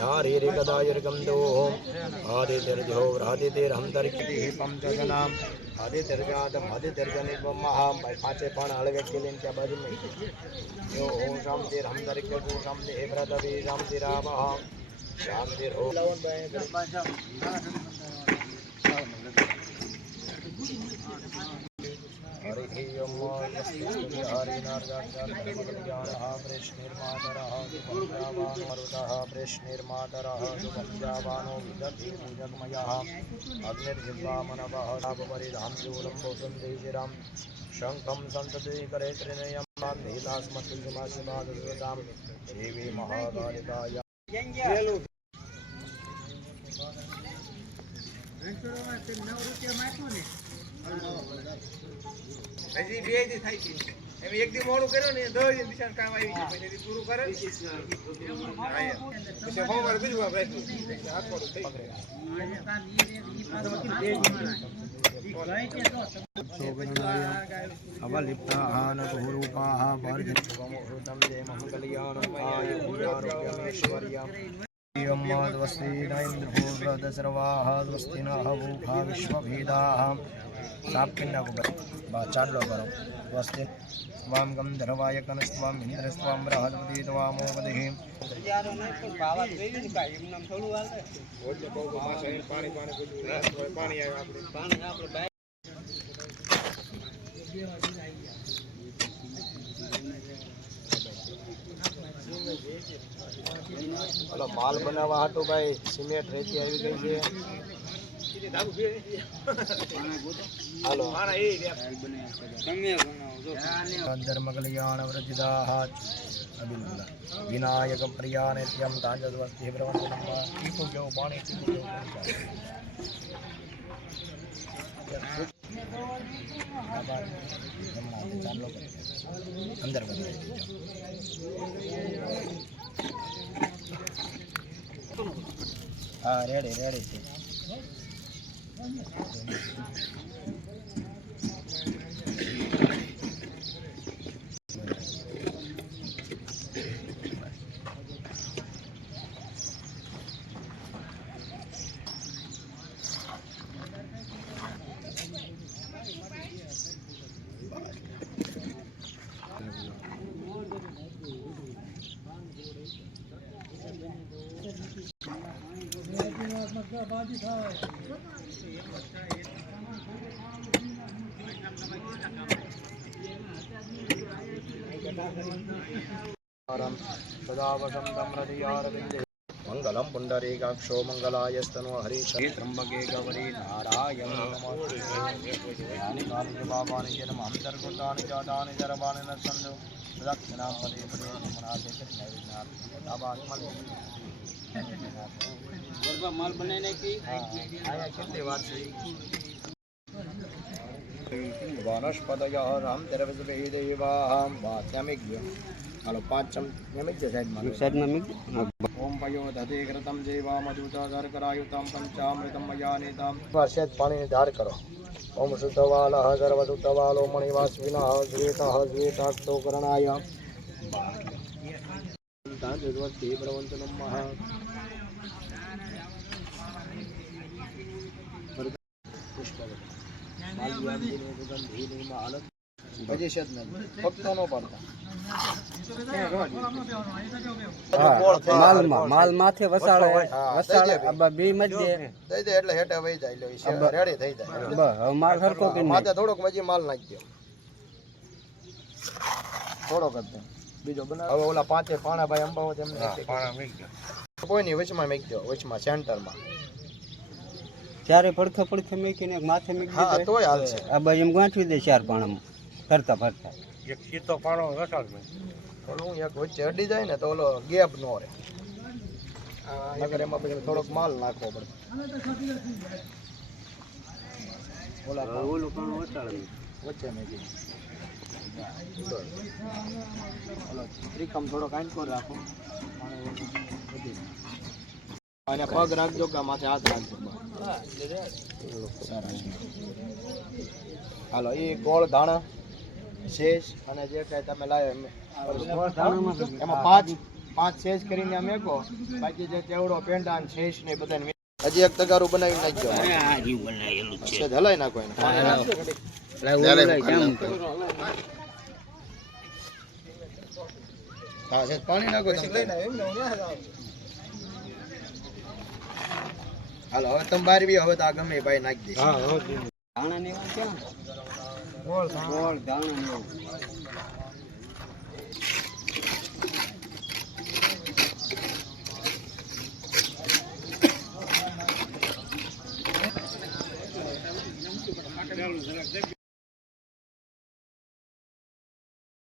ध्यारेकदायुर्गन्धो आदित्यर्जो व्रादितिरहंतरिकितिहिपं जगनाम आदित्यर्जातम आदित्यर्जनिर्वमहां भाई पांचे पण हळवे केलीन त्या बाजू में यो ओम शांति हमतरिके को शांति व्रतवी शांति रामः शांति रो हरि ओम हरि नारदाचार्य धर्मज्ञानः प्रश्निर्मातरः सुपंजावानो मरुतः प्रश्निर्मातरः सुपंजावानो विदधि पूजकमयः अग्निर्जिह्वामनवः तापपरिधां शूलं देशिरां शंखं संतति करे त्रिनयं नीलास्मत्सुमासिमादुर्गतां देवी महाकालिकाय હજી બે દી થાય છે એમ એક દી મોડું કર્યો ને 10 દી દિશા કામ આવી છે પછી દી પૂરું કરે પછી હોમવર્ક બીજું આપણે હાથ મોડું થઈ अवलिप्ताहान बहुरूपाः वर्धनमुहूर्तं देमं कल्याणं आयुरारोग्यमेश्वर्यम् एवं स्वस्ति न इन्द्रो बृहदसर्वाः स्वस्ति नः भूखा विश्वभेदाः साप्किन्ना को चालो करो स्वस्ति स्वाम गंधर्वाय कनस्वाम इंद्रस्वाम बृहस्पति त्वामो वदेहि हेलो माल बनावा हाटो भाई सीमेंट रेती આવી ગઈ છે हेलो धर्म कल्याण वृद्धिदाः अभिनंदन विनायक प्रिया नित्यं तांजस्वस्ति ब्रह्मणः कीको जो पानी अंदर हाँ रेडी रेडी सदा वसंतं हृदयारविन्दे मंगलम पुंडरीकाक्षो मंगलायस्तनो हरीश त्र्यंबके गौरी नारायण नमोस्तुते बाबानि जन्म अंतर्गतानि जातानि जरवानि न संदो दक्षिणां पदे पदे नमनाते नैविनाथ दाबात्मल गरबा माल बनाने की आया कितने बार से वनस्पतयः राम तरवसुभे देवाः वाच्यमिज्ञ हेलो 5 चमच साइड में ओम पयो दधे कृतम देवा मधुता शर्करायुतं पंचामृतं मया नीतं वर्षेत पानी धार करो ओम शुद्धवालः सर्वशुद्धवालो मणिवासविनः श्वेतः श्वेताक्षो करणाय तांजस्वस्ति प्रवन्तु नमः फक्त नो पड़ता माल माथे वसाड़े बी मध्य दई दे એટલે હેઠે વઈ જાય લે રેડી થઈ જાય હવે માલ હરકો કે માથે થોડોક મજી માલ નાખી દો થોડો કરતે બીજો બનાવ હવે ઓલા પાંચે પાણા ભાઈ અંબાવો તેમને પાણા મેક દો કોઈ ની વચમાં મેક દો વચમાં સેન્ટર માં ચારે પડખે પડખે મેકીને માથે મેક દો હા તોય હાલશે આ ભાઈ એમ ગાંઠવી દે ચાર પાણામાં ફરતા ફરતા એક સીતો પાણો રસાળ મે ઓલું એક વચ્ચે અડી જાય ને તો ઓલો ગેપ નો રહે નગર એમાં પછી થોડોક માલ નાખવો પડે ઓલા ઓલું પાણો વચાળ વચ્ચે મેકી ઓલો ત્રિકમ થોડો કાંઈકો રાખો અને પગ રાખજો કે માથે હાથ રાખજો હાલો એ ગોળ દાણા શેષ અને જે કઈ તમે લાવ્યો એમાં 5 સેજ કરીને આમ મેકો બાકી જે ચેવડો પેંડા ને શેષ ને બધાને હજી એક તગારું બનાવી નાખજો છે હલાઈ નાખો એને હા છે પાણી નાખો તમે હાલો હવે તમે બહાર બી હવે તો આ ગમે ભાઈ નાખી દઈશ હા હવે દાણા ને ક્યાં ગોળ દાણા ને